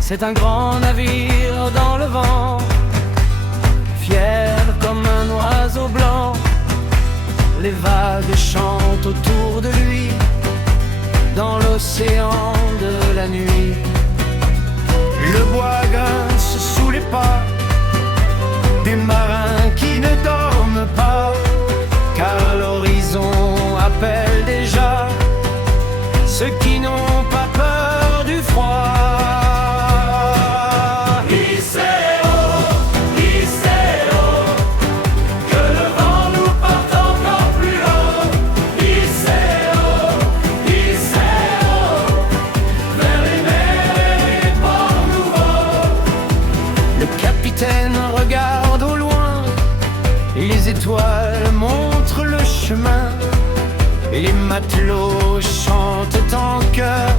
C'est un grand navire dans le vent, fier comme un oiseau blanc. Les vagues chantent autour de lui, dans l'océan de la nuit. Le bois grince sous les pas des marins qui ne dorment pas, car l'horizon appelle déjà ceux qui n'ont pas peur du froid. Regarde au loin, les étoiles montrent le chemin, et les matelots chantent en chœur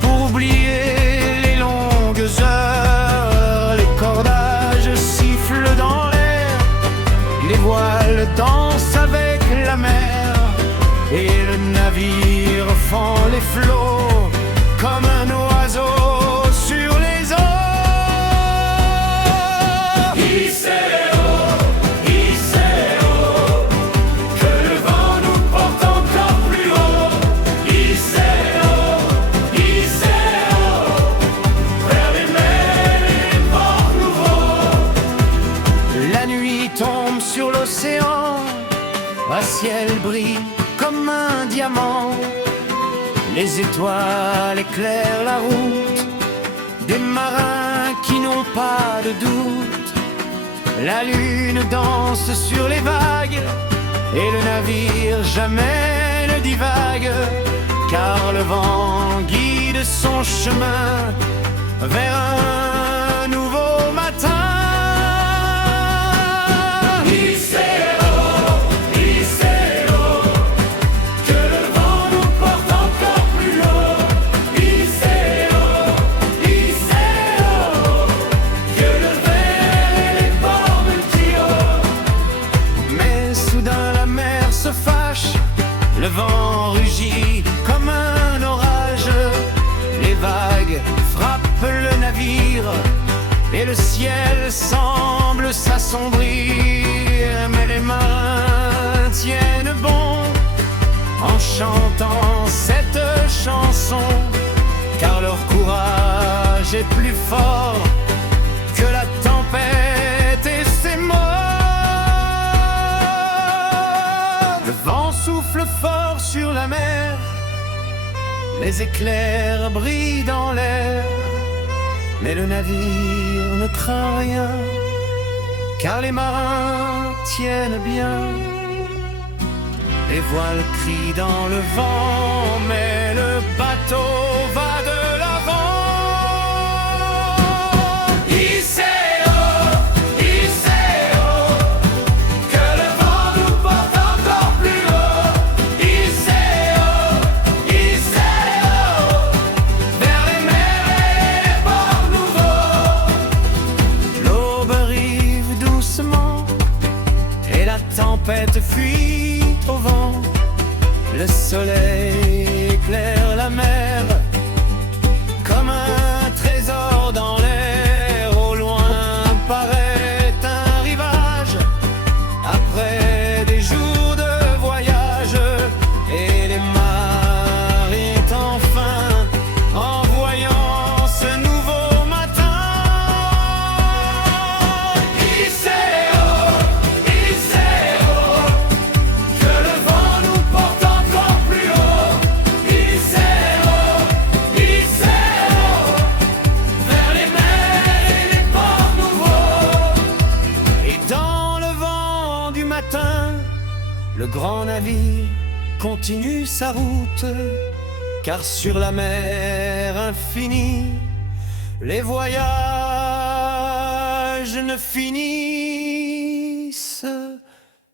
pour oublier les longues heures. Les cordages sifflent dans l'air, les voiles dansent avec la mer, et le navire fend les flots comme un oiseau sur les eaux. Tombe sur l'océan, un ciel brille comme un diamant. Les étoiles éclairent la route des marins qui n'ont pas de doute. La lune danse sur les vagues et le navire jamais ne divague, car le vent guide son chemin vers un nouveau matin. Le vent rugit comme un orage, les vagues frappent le navire et le ciel semble s'assombrir. Mais les marins tiennent bon en chantant cette chanson, car leur courage est plus fort que la tempête et ses morts. Le vent souffle fort sur la mer, les éclairs brillent dans l'air, mais le navire ne craint rien, car les marins tiennent bien. Les voiles crient dans le vent, mais le bateau va de l'avant. Tempête fuit au vent, le soleil éclaire la mer comme un trésor dans l'air. Au loin paraît un rivage après des jours de voyage, et les marins enfin en voyant ce nouveau matin. Le grand navire continue sa route, car sur la mer infinie, les voyages ne finissent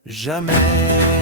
jamais.